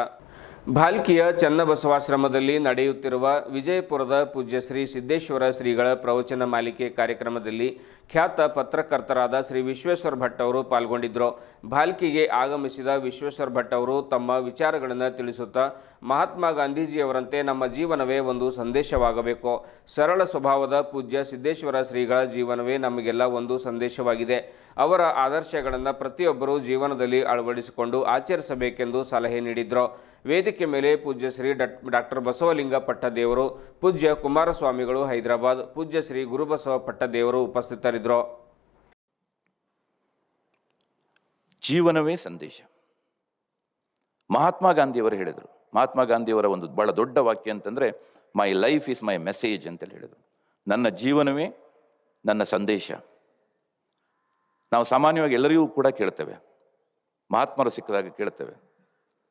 ಭಾಲ್ಕಿಯ ಚನ್ನಬಸವಾಶ್ರಮದಲ್ಲಿ ನಡೆಯುತ್ತಿರುವ ವಿಜಯಪುರದ ಪೂಜ್ಯ ಶ್ರೀ ಸಿದ್ದೇಶ್ವರ ಶ್ರೀಗಳ ಪ್ರವಚನ ಮಾಲಿಕೆ ಕಾರ್ಯಕ್ರಮದಲ್ಲಿ ಖ್ಯಾತ ಪತ್ರಕರ್ತರಾದ ಶ್ರೀ ವಿಶ್ವೇಶ್ವರ ಭಟ್ ಅವರು ಪಾಲ್ಗೊಂಡಿದ್ದರು. ಭಾಲ್ಕಿಗೆ ಆಗಮಿಸಿದ ವಿಶ್ವೇಶ್ವರ ಭಟ್ ಅವರು ತಮ್ಮ ವಿಚಾರಗಳನ್ನು ತಿಳಿಸುತ್ತಾ, ಮಹಾತ್ಮ ಗಾಂಧೀಜಿಯವರಂತೆ ನಮ್ಮ ಜೀವನವೇ ಒಂದು ಸಂದೇಶವಾಗಬೇಕು. ಸರಳ ಸ್ವಭಾವದ ಪೂಜ್ಯ ಸಿದ್ದೇಶ್ವರ ಶ್ರೀಗಳ ಜೀವನವೇ ನಮಗೆಲ್ಲ ಒಂದು ಸಂದೇಶವಾಗಿದೆ. ಅವರ ಆದರ್ಶಗಳನ್ನು ಪ್ರತಿಯೊಬ್ಬರೂ ಜೀವನದಲ್ಲಿ ಅಳವಡಿಸಿಕೊಂಡು ಆಚರಿಸಬೇಕೆಂದು ಸಲಹೆ ನೀಡಿದರು. ವೇದಿಕೆ ಮೇಲೆ ಪೂಜ್ಯ ಶ್ರೀ ಡಾಕ್ಟರ್ ಬಸವಲಿಂಗ ಪಟ್ಟದೇವರು, ಪೂಜ್ಯ ಕುಮಾರಸ್ವಾಮಿಗಳು ಹೈದರಾಬಾದ್, ಪೂಜ್ಯ ಶ್ರೀ ಗುರುಬಸವ ಪಟ್ಟದೇವರು ಉಪಸ್ಥಿತರಿದ್ದರು. ಜೀವನವೇ ಸಂದೇಶ. ಮಹಾತ್ಮ ಗಾಂಧಿಯವರು ಹೇಳಿದರು. ಮಹಾತ್ಮ ಗಾಂಧಿಯವರ ಒಂದು ಬಹಳ ದೊಡ್ಡ ವಾಕ್ಯ ಅಂತಂದರೆ, my life is my message ಅಂತೇಳಿ ಹೇಳಿದರು. ನನ್ನ ಜೀವನವೇ ನನ್ನ ಸಂದೇಶ. ನಾವು ಸಾಮಾನ್ಯವಾಗಿ ಎಲ್ಲರಿಗೂ ಕೂಡ ಕೇಳ್ತೇವೆ, ಮಹಾತ್ಮರು ಸಿಕ್ಕಿದಾಗ ಕೇಳ್ತೇವೆ,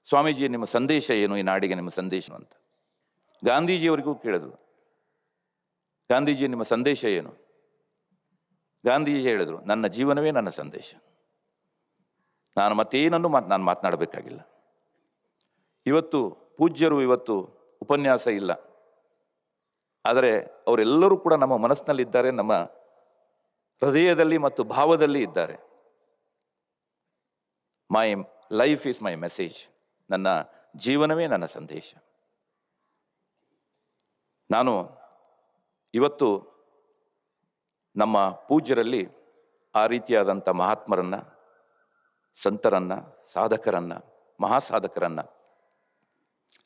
ಸ್ವಾಮೀಜಿ ನಿಮ್ಮ ಸಂದೇಶ ಏನು, ಈ ನಾಡಿಗೆ ನಿಮ್ಮ ಸಂದೇಶ ಅಂತ. ಗಾಂಧೀಜಿಯವರಿಗೂ ಕೇಳಿದ್ರು, ಗಾಂಧೀಜಿ ನಿಮ್ಮ ಸಂದೇಶ ಏನು? ಗಾಂಧೀಜಿ ಹೇಳಿದರು, ನನ್ನ ಜೀವನವೇ ನನ್ನ ಸಂದೇಶ. ನಾನು ಮತ್ತೇನನ್ನು ನಾನು ಮಾತನಾಡಬೇಕಾಗಿಲ್ಲ. ಇವತ್ತು ಪೂಜ್ಯರು ಇವತ್ತು ಉಪನ್ಯಾಸ ಇಲ್ಲ, ಆದರೆ ಅವರೆಲ್ಲರೂ ಕೂಡ ನಮ್ಮ ಮನಸ್ಸಿನಲ್ಲಿದ್ದಾರೆ, ನಮ್ಮ ಹೃದಯದಲ್ಲಿ ಮತ್ತು ಭಾವದಲ್ಲಿ ಇದ್ದಾರೆ. My life is my message. ನನ್ನ ಜೀವನವೇ ನನ್ನ ಸಂದೇಶ. ನಾನು ಇವತ್ತು ನಮ್ಮ ಪೂಜ್ಯರಲ್ಲಿ ಆ ರೀತಿಯಾದಂಥ ಮಹಾತ್ಮರನ್ನು, ಸಂತರನ್ನು, ಸಾಧಕರನ್ನು, ಮಹಾಸಾಧಕರನ್ನು,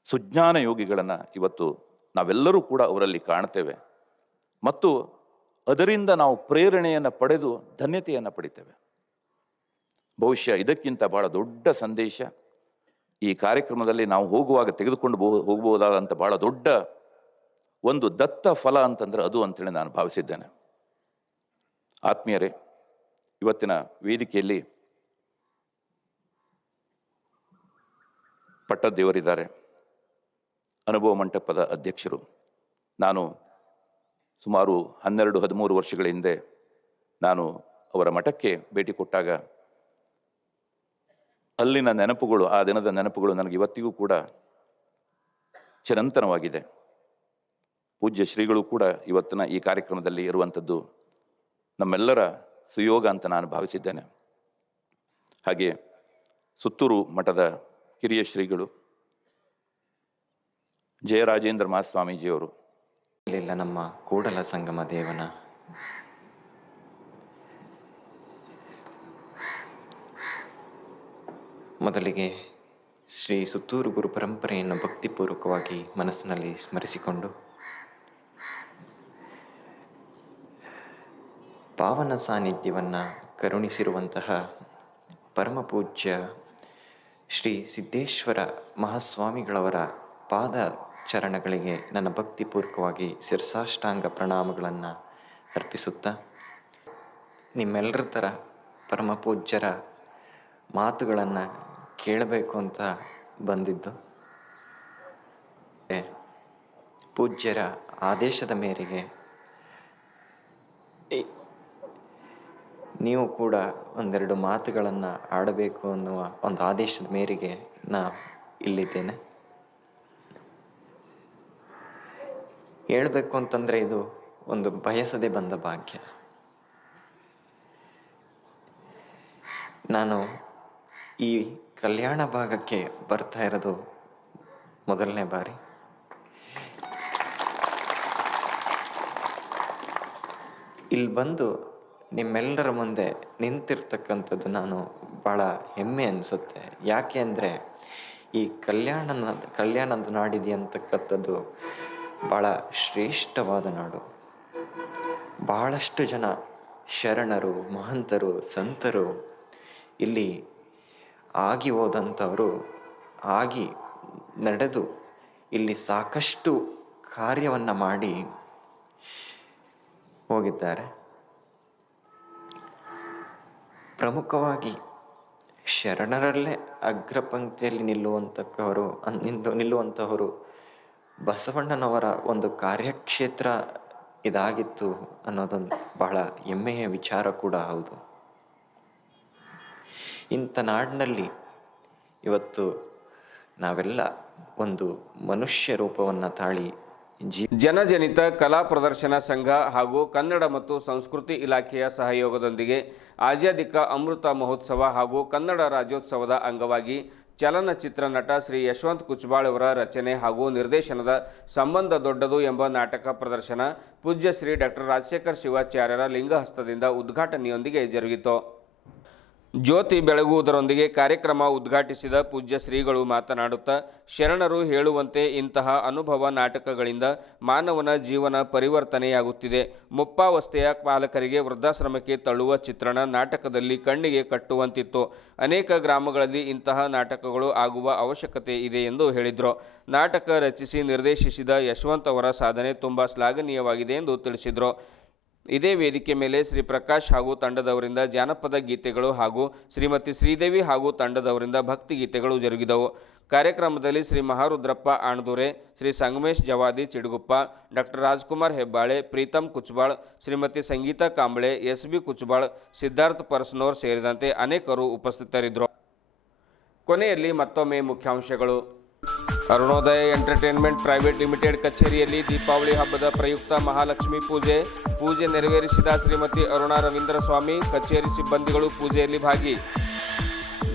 ಸುಜ್ಞಾನ ಯೋಗಿಗಳನ್ನು ಇವತ್ತು ನಾವೆಲ್ಲರೂ ಕೂಡ ಅವರಲ್ಲಿ ಕಾಣ್ತೇವೆ ಮತ್ತು ಅದರಿಂದ ನಾವು ಪ್ರೇರಣೆಯನ್ನು ಪಡೆದು ಧನ್ಯತೆಯನ್ನು ಪಡಿತೇವೆ. ಬಹುಶಃ ಇದಕ್ಕಿಂತ ಬಹಳ ದೊಡ್ಡ ಸಂದೇಶ ಈ ಕಾರ್ಯಕ್ರಮದಲ್ಲಿ ನಾವು ಹೋಗುವಾಗ ತೆಗೆದುಕೊಂಡು ಹೋಗಬಹುದಾದಂಥ ಬಹಳ ದೊಡ್ಡ ಒಂದು ದತ್ತ ಫಲ ಅಂತಂದರೆ ಅದು ಅಂತೇಳಿ ನಾನು ಭಾವಿಸಿದ್ದೇನೆ. ಆತ್ಮೀಯರೇ, ಇವತ್ತಿನ ವೇದಿಕೆಯಲ್ಲಿ ಪಟ್ಟದೇವರಿದ್ದಾರೆ, ಅನುಭವ ಮಂಟಪದ ಅಧ್ಯಕ್ಷರು. ನಾನು ಸುಮಾರು 12-13 ವರ್ಷಗಳ ಹಿಂದೆ ನಾನು ಅವರ ಮಠಕ್ಕೆ ಭೇಟಿ ಕೊಟ್ಟಾಗ ಅಲ್ಲಿನ ನೆನಪುಗಳು, ಆ ದಿನದ ನೆನಪುಗಳು ನನಗೆ ಇವತ್ತಿಗೂ ಕೂಡ ಚಿರಂತನವಾಗಿದೆ. ಪೂಜ್ಯ ಶ್ರೀಗಳು ಕೂಡ ಇವತ್ತಿನ ಈ ಕಾರ್ಯಕ್ರಮದಲ್ಲಿ ಇರುವಂಥದ್ದು ನಮ್ಮೆಲ್ಲರ ಸುಯೋಗ ಅಂತ ನಾನು ಭಾವಿಸಿದ್ದೇನೆ. ಹಾಗೆ ಸುತ್ತೂರು ಮಠದ ಕಿರಿಯ ಶ್ರೀಗಳು ಜಯರಾಜೇಂದ್ರ ಮಹಾಸ್ವಾಮೀಜಿಯವರು, ಇಲ್ಲ ನಮ್ಮ ಕೂಡಲ ಸಂಗಮ ದೇವನ ಮೊದಲಿಗೆ ಶ್ರೀ ಸುತ್ತೂರು ಗುರು ಪರಂಪರೆಯನ್ನು ಭಕ್ತಿಪೂರ್ವಕವಾಗಿ ಮನಸ್ಸಿನಲ್ಲಿ ಸ್ಮರಿಸಿಕೊಂಡು ಪಾವನ ಸಾನ್ನಿಧ್ಯವನ್ನು ಕರುಣಿಸಿರುವಂತಹ ಪರಮಪೂಜ್ಯ ಶ್ರೀ ಸಿದ್ದೇಶ್ವರ ಮಹಾಸ್ವಾಮಿಗಳವರ ಪಾದ ಚರಣಗಳಿಗೆ ನನ್ನ ಭಕ್ತಿಪೂರ್ವಕವಾಗಿ ಶಿರಸಾಷ್ಟಾಂಗ ಪ್ರಣಾಮಗಳನ್ನು ಅರ್ಪಿಸುತ್ತಾ, ನಿಮ್ಮೆಲ್ಲರ ಥರ ಪರಮಪೂಜ್ಯರ ಮಾತುಗಳನ್ನು ಕೇಳಬೇಕು ಅಂತ ಬಂದಿದ್ದು. ಪೂಜ್ಯರ ಆದೇಶದ ಮೇರೆಗೆ ನೀವು ಕೂಡ ಒಂದೆರಡು ಮಾತುಗಳನ್ನು ಆಡಬೇಕು ಅನ್ನುವ ಒಂದು ಆದೇಶದ ಮೇರೆಗೆ ನಾ ಇಲ್ಲಿದ್ದೇನೆ. ಹೇಳಬೇಕು ಅಂತಂದರೆ ಇದು ಒಂದು ಬಯಸದೆ ಬಂದ ಭಾಗ್ಯ. ನಾನು ಈ ಕಲ್ಯಾಣ ಭಾಗಕ್ಕೆ ಬರ್ತಾ ಇರೋದು ಮೊದಲನೇ ಬಾರಿ. ಇಲ್ಲಿ ಬಂದು ನಿಮ್ಮೆಲ್ಲರ ಮುಂದೆ ನಿಂತಿರ್ತಕ್ಕಂಥದ್ದು ನಾನು ಭಾಳ ಹೆಮ್ಮೆ ಅನಿಸುತ್ತೆ. ಯಾಕೆ ಅಂದರೆ ಈ ಕಲ್ಯಾಣದ ನಾಡಿದೆ ಅಂತಕ್ಕಂಥದ್ದು ಭಾಳ ಶ್ರೇಷ್ಠವಾದ ನಾಡು. ಭಾಳಷ್ಟು ಜನ ಶರಣರು, ಮಹಂತರು, ಸಂತರು ಇಲ್ಲಿ ಆಗಿ ಹೋದಂಥವರು, ಆಗಿ ನಡೆದು ಇಲ್ಲಿ ಸಾಕಷ್ಟು ಕಾರ್ಯವನ್ನು ಮಾಡಿ ಹೋಗಿದ್ದಾರೆ. ಪ್ರಮುಖವಾಗಿ ಶರಣರಲ್ಲೇ ಅಗ್ರಪಂಕ್ತಿಯಲ್ಲಿ ನಿಲ್ಲುವಂಥವರು ಬಸವಣ್ಣನವರ ಒಂದು ಕಾರ್ಯಕ್ಷೇತ್ರ ಇದಾಗಿತ್ತು ಅನ್ನೋದೊಂದು ಬಹಳ ಹೆಮ್ಮೆಯ ವಿಚಾರ ಕೂಡ ಹೌದು. ಇಂಥ ನಾಡಿನಲ್ಲಿ ಇವತ್ತು ನಾವೆಲ್ಲ ಒಂದು ಮನುಷ್ಯ ರೂಪವನ್ನು ತಾಳಿ ಜನಜನಿತ ಕಲಾ ಪ್ರದರ್ಶನ ಸಂಘ ಹಾಗೂ ಕನ್ನಡ ಮತ್ತು ಸಂಸ್ಕೃತಿ ಇಲಾಖೆಯ ಸಹಯೋಗದೊಂದಿಗೆ ಆಜಾದಿಕ ಅಮೃತ ಮಹೋತ್ಸವ ಹಾಗೂ ಕನ್ನಡ ರಾಜ್ಯೋತ್ಸವದ ಅಂಗವಾಗಿ ಚಲನಚಿತ್ರ ನಟ ಶ್ರೀ ಯಶವಂತ್ ಕುಚ್ಬಾಳ್ ಅವರ ರಚನೆ ಹಾಗೂ ನಿರ್ದೇಶನದ ಸಂಬಂಧ ದೊಡ್ಡದು ಎಂಬ ನಾಟಕ ಪ್ರದರ್ಶನ ಪೂಜ್ಯ ಶ್ರೀ ಡಾಕ್ಟರ್ ರಾಜಶೇಖರ್ ಶಿವಾಚಾರ್ಯರ ಲಿಂಗಹಸ್ತದಿಂದ ಉದ್ಘಾಟನೆಯೊಂದಿಗೆ ಜರುಗಿತು. ಜ್ಯೋತಿ ಬೆಳಗುವುದರೊಂದಿಗೆ ಕಾರ್ಯಕ್ರಮ ಉದ್ಘಾಟಿಸಿದ ಪೂಜ್ಯ ಶ್ರೀಗಳು ಮಾತನಾಡುತ್ತಾ, ಶರಣರು ಹೇಳುವಂತೆ ಇಂತಹ ಅನುಭವ ನಾಟಕಗಳಿಂದ ಮಾನವನ ಜೀವನ ಪರಿವರ್ತನೆಯಾಗುತ್ತಿದೆ. ಮುಪ್ಪಾವಸ್ಥೆಯ ಬಾಲಕರಿಗೆ ವೃದ್ಧಾಶ್ರಮಕ್ಕೆ ತಳ್ಳುವ ಚಿತ್ರಣ ನಾಟಕದಲ್ಲಿ ಕಣ್ಣಿಗೆ ಕಟ್ಟುವಂತಿತ್ತು. ಅನೇಕ ಗ್ರಾಮಗಳಲ್ಲಿ ಇಂತಹ ನಾಟಕಗಳು ಆಗುವ ಅವಶ್ಯಕತೆ ಇದೆ ಎಂದು ಹೇಳಿದರು. ನಾಟಕ ರಚಿಸಿ ನಿರ್ದೇಶಿಸಿದ ಯಶವಂತ್ ಅವರ ಸಾಧನೆ ತುಂಬ ಶ್ಲಾಘನೀಯವಾಗಿದೆ ಎಂದು ತಿಳಿಸಿದರು. ಇದೇ ವೇದಿಕೆ ಮೇಲೆ ಶ್ರೀ ಪ್ರಕಾಶ್ ಹಾಗೂ ತಂಡದವರಿಂದ ಜಾನಪದ ಗೀತೆಗಳು ಹಾಗೂ ಶ್ರೀಮತಿ ಶ್ರೀದೇವಿ ಹಾಗೂ ತಂಡದವರಿಂದ ಭಕ್ತಿ ಗೀತೆಗಳು ಜರುಗಿದವು. ಕಾರ್ಯಕ್ರಮದಲ್ಲಿ ಶ್ರೀ ಮಹಾರುದ್ರಪ್ಪ ಆಣದೂರೆ, ಶ್ರೀ ಸಂಗಮೇಶ್ ಜವಾದಿ ಚಿಡಗುಪ್ಪ, ಡಾಕ್ಟರ್ ರಾಜ್ಕುಮಾರ್ ಹೆಬ್ಬಾಳೆ, ಪ್ರೀತಮ್ ಕುಚ್ಬಾಳ್, ಶ್ರೀಮತಿ ಸಂಗೀತಾ ಕಾಂಬಳೆ, ಎಸ್.ಬಿ. ಕುಚ್ಬಾಳ್, ಸಿದ್ಧಾರ್ಥ್ ಪರಸ್ನೋರ್ ಸೇರಿದಂತೆ ಅನೇಕರು ಉಪಸ್ಥಿತರಿದ್ದರು. ಕೊನೆಯಲ್ಲಿ ಮತ್ತೊಮ್ಮೆ ಮುಖ್ಯಾಂಶಗಳು. ಅರುಣೋದಯ ಎಂಟರ್ಟೈನ್ಮೆಂಟ್ ಪ್ರೈವೇಟ್ ಲಿಮಿಟೆಡ್ ಕಚೇರಿಯಲ್ಲಿ ದೀಪಾವಳಿ ಹಬ್ಬದ ಪ್ರಯುಕ್ತ ಮಹಾಲಕ್ಷ್ಮಿ ಪೂಜೆ ನೆರವೇರಿಸಿದ ಶ್ರೀಮತಿ ಅರುಣಾ ರವೀಂದ್ರ ಸ್ವಾಮಿ. ಕಚೇರಿ ಸಿಬ್ಬಂದಿಗಳು ಪೂಜೆಯಲ್ಲಿ ಭಾಗಿ.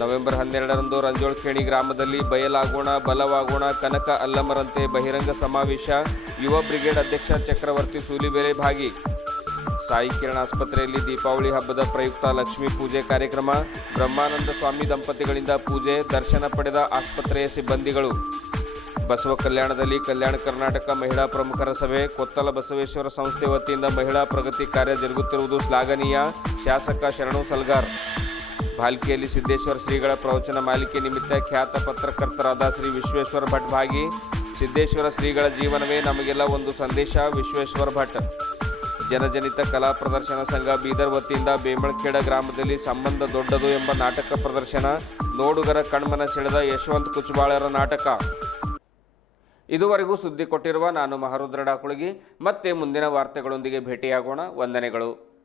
ನವೆಂಬರ್ 12ರಂದು ರಂಜೋಳ್ಖೇಣಿ ಗ್ರಾಮದಲ್ಲಿ ಬಯಲಾಗೋಣ ಬಲವಾಗೋಣ ಕನಕ ಅಲ್ಲಮರಂತೆ ಬಹಿರಂಗ ಸಮಾವೇಶ. ಯುವ ಬ್ರಿಗೇಡ್ ಅಧ್ಯಕ್ಷ ಚಕ್ರವರ್ತಿ ಸೂಲಿಬೇರೆ ಭಾಗಿ. ಸಾಯಿ ಕಿರಣ್ ಆಸ್ಪತ್ರೆಯಲ್ಲಿ ದೀಪಾವಳಿ ಹಬ್ಬದ ಪ್ರಯುಕ್ತ ಲಕ್ಷ್ಮೀ ಪೂಜೆ ಕಾರ್ಯಕ್ರಮ. ಬ್ರಹ್ಮಾನಂದ ಸ್ವಾಮಿ ದಂಪತಿಗಳಿಂದ ಪೂಜೆ ದರ್ಶನ ಪಡೆದ ಆಸ್ಪತ್ರೆಯ ಸಿಬ್ಬಂದಿಗಳು. ಬಸವ ಕಲ್ಯಾಣದಲ್ಲಿ ಕಲ್ಯಾಣ ಕರ್ನಾಟಕ ಮಹಿಳಾ ಪ್ರಮುಖರ ಸಭೆ. ಕೊತ್ತಲ ಬಸವೇಶ್ವರ ಸಂಸ್ಥೆ ವತಿಯಿಂದ ಮಹಿಳಾ ಪ್ರಗತಿ ಕಾರ್ಯ ಜರುಗುತ್ತಿರುವುದು ಶ್ಲಾಘನೀಯ. ಶಾಸಕ ಶರಣು ಸಲ್ಗಾರ್. ಭಾಲ್ಕಿಯಲ್ಲಿ ಸಿದ್ದೇಶ್ವರ ಶ್ರೀಗಳ ಪ್ರವಚನ ಮಾಲಿಕೆ ನಿಮಿತ್ತ ಖ್ಯಾತ ಪತ್ರಕರ್ತರಾದ ಶ್ರೀ ವಿಶ್ವೇಶ್ವರ ಭಟ್ ಭಾಗಿ. ಸಿದ್ದೇಶ್ವರ ಶ್ರೀಗಳ ಜೀವನವೇ ನಮಗೆಲ್ಲ ಒಂದು ಸಂದೇಶ. ವಿಶ್ವೇಶ್ವರ ಭಟ್. ಜನಜನಿತ ಕಲಾ ಪ್ರದರ್ಶನ ಸಂಘ ಬೀದರ್ ವತಿಯಿಂದ ಬೇಮಳಖೇಡ ಗ್ರಾಮದಲ್ಲಿ ಸಂಬಂಧ ದೊಡ್ಡದು ಎಂಬ ನಾಟಕ ಪ್ರದರ್ಶನ. ನೋಡುಗರ ಕಣ್ಮನ ಸೆಳೆದ ಯಶವಂತ್ ಕುಚ್ಬಾಳರ ನಾಟಕ. ಇದುವರೆಗೂ ಸುದ್ದಿ ಕೊಟ್ಟಿರುವ ನಾನು ಮಹಾರುದ್ರ ಡಾಕುಳಗಿ. ಮತ್ತೆ ಮುಂದಿನ ವಾರ್ತೆಗಳೊಂದಿಗೆ ಭೇಟಿಯಾಗೋಣ. ವಂದನೆಗಳು.